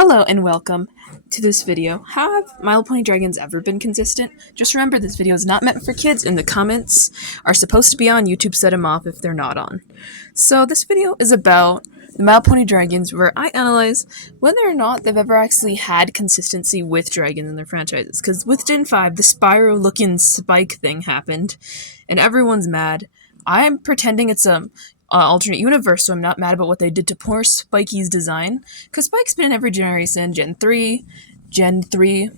Hello and welcome to this video. How have My Little Pony Dragons ever been consistent? Just remember this video is not meant for kids and the comments are supposed to be on. YouTube set them off if they're not on. So this video is about the My Little Pony Dragons, where I analyze whether or not they've ever actually had consistency with dragons in their franchises. Because with Gen 5, the Spyro looking Spike thing happened and everyone's mad. I'm pretending it's a alternate universe, so I'm not mad about what they did to poor Spikey's design, because Spike's been in every generation: Gen 3, Gen 3,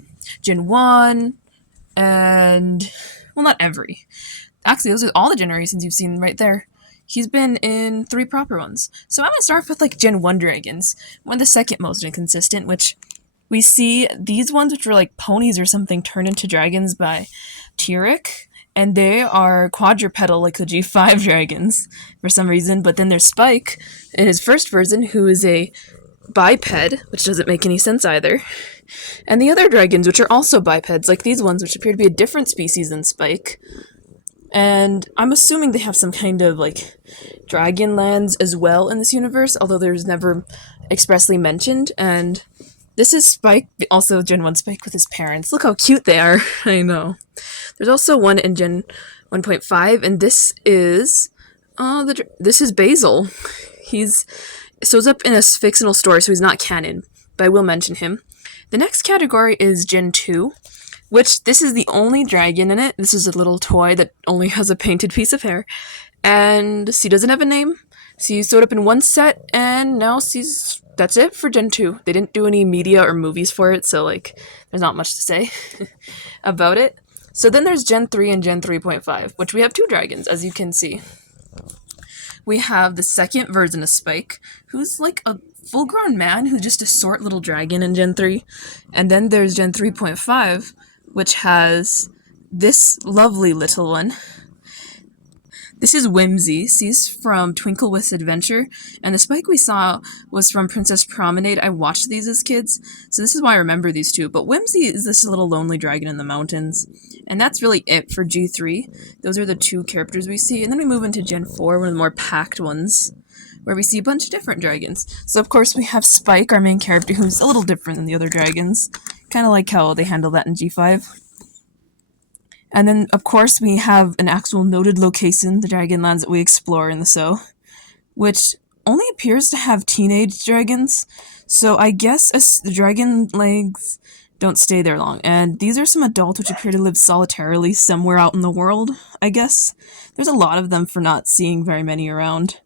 Gen 1, and, well, not every. Actually, those are all the generations you've seen right there. He's been in 3 proper ones. So I'm going to start with, Gen 1 dragons, one of the second most inconsistent, which we see these ones, which were like ponies or something, turned into dragons by Tyrek. And they are quadrupedal like the G5 dragons for some reason, but then there's Spike in his first version, who is a biped, which doesn't make any sense either. And the other dragons, which are also bipeds, like these ones, which appear to be a different species than Spike. And I'm assuming they have some kind of, dragon lands as well in this universe, although there's never expressly mentioned. And this is Spike, also Gen 1 Spike with his parents. Look how cute they are. I know. There's also one in Gen 1.5, and this is Basil. He's shows up in a fictional story, so he's not canon, but I will mention him. The next category is Gen 2, which this is the only dragon in it. This is a little toy that only has a painted piece of hair, and she doesn't have a name. She showed up in one set, and now that's it for Gen 2. They didn't do any media or movies for it, so, there's not much to say about it. So then there's Gen 3 and Gen 3.5, which we have 2 dragons, as you can see. We have the second version of Spike, who's like a full-grown man who's just a short little dragon in Gen 3. And then there's Gen 3.5, which has this lovely little one. This is Whimsy. She's from Twinkle with Adventure, and the Spike we saw was from Princess Promenade. I watched these as kids, so this is why I remember these 2. But Whimsy is this little lonely dragon in the mountains, and that's really it for G3. Those are the 2 characters we see, and then we move into Gen 4, one of the more packed ones, where we see a bunch of different dragons. So of course we have Spike, our main character, who's a little different than the other dragons, kind of like how they handle that in G5. And then, of course, we have an actual noted location, the Dragonlands that we explore in the show, which only appears to have teenage dragons, so I guess the dragon legs don't stay there long. And these are some adults which appear to live solitarily somewhere out in the world, I guess. There's a lot of them for not seeing very many around.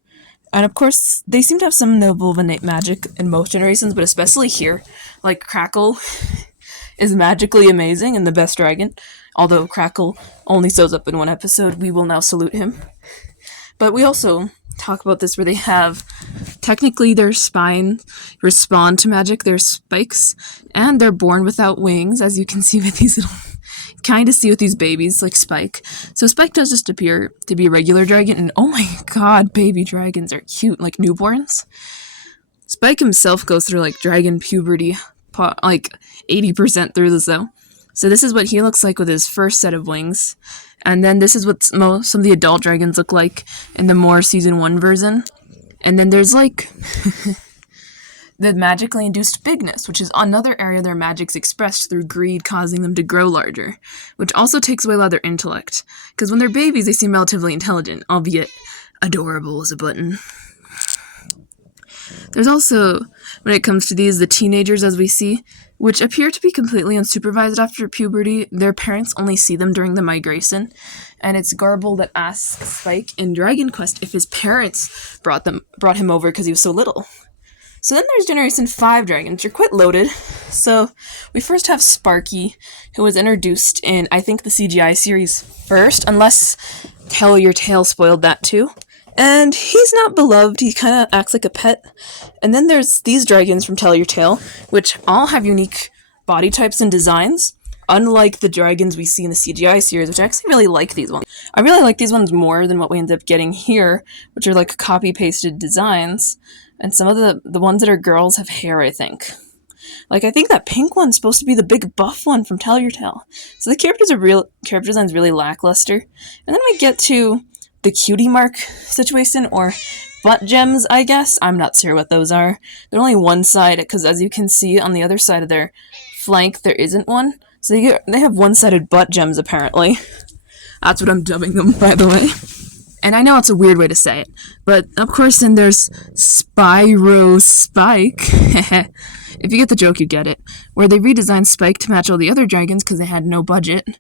And of course, they seem to have some noble innate magic in most generations, but especially here. Like Crackle is magically amazing and the best dragon. Although Crackle only shows up in 1 episode, we will now salute him. But we also talk about this where they have, technically their spine respond to magic, their spikes, and they're born without wings, as you can see with these little, kind of see with these babies, like Spike. So Spike does just appear to be a regular dragon, and oh my god, baby dragons are cute, like newborns. Spike himself goes through, dragon puberty, 80% through this, though. So this is what he looks like with his first set of wings. And then this is what some of the adult dragons look like in the more Season 1 version. And then there's, the magically induced bigness, which is another area their magic's expressed through greed, causing them to grow larger, which also takes away a lot of their intellect. Because when they're babies, they seem relatively intelligent, albeit adorable as a button. There's also, when it comes to these, the teenagers, as we see, which appear to be completely unsupervised after puberty. Their parents only see them during the migration, and it's Garble that asks Spike in Dragon Quest if his parents brought him over because he was so little. So then there's Generation 5 dragons, which are quite loaded. So we first have Sparky, who was introduced in, I think, the CGI series first, unless Tell Your Tale spoiled that too. And he's not beloved, he kind of acts like a pet. And then there's these dragons from Tell Your Tale, which all have unique body types and designs, unlike the dragons we see in the CGI series, which I actually really like these ones. I really like these ones more than what we end up getting here, which are copy-pasted designs. And some of the ones that are girls have hair, I think. I think that pink one's supposed to be the big buff one from Tell Your Tale. So the character design's really lackluster. And then we get to the cutie mark situation, or butt gems, I guess. I'm not sure what those are. They're only one side, because as you can see on the other side of their flank, there isn't one. So they have one-sided butt gems, apparently. That's what I'm dubbing them, by the way. And I know it's a weird way to say it, but of course then there's Spyro Spike. If you get the joke, you get it. Where they redesigned Spike to match all the other dragons because they had no budget.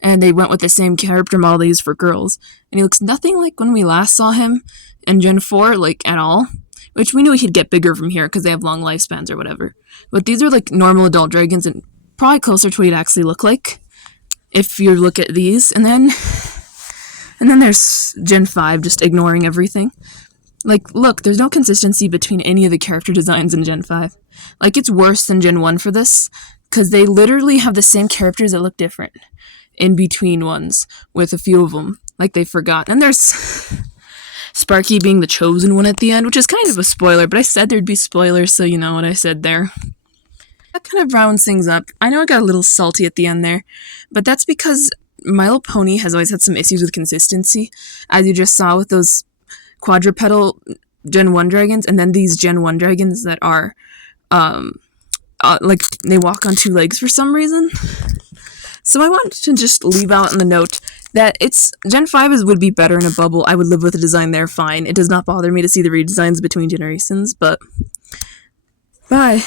And they went with the same character model they used for girls. And he looks nothing like when we last saw him in Gen 4, like, at all. Which we knew he'd get bigger from here because they have long lifespans or whatever. But these are, like, normal adult dragons and probably closer to what he'd actually look like. If you look at these. And then there's Gen 5 just ignoring everything. Like, look, there's no consistency between any of the character designs in Gen 5. Like, it's worse than Gen 1 for this, because they literally have the same characters that look different in between ones, with a few of them. Like, they forgot. And there's Sparky being the chosen one at the end, which is kind of a spoiler, but I said there'd be spoilers, so you know what I said there. That kind of rounds things up. I know I got a little salty at the end there, but that's because My Little Pony has always had some issues with consistency, as you just saw with those quadrupedal Gen 1 dragons, and then these Gen 1 dragons that are, like, they walk on two legs for some reason. So I wanted to just leave out in the note that Gen 5 would be better in a bubble. I would live with the design there fine. It does not bother me to see the redesigns between generations, but bye.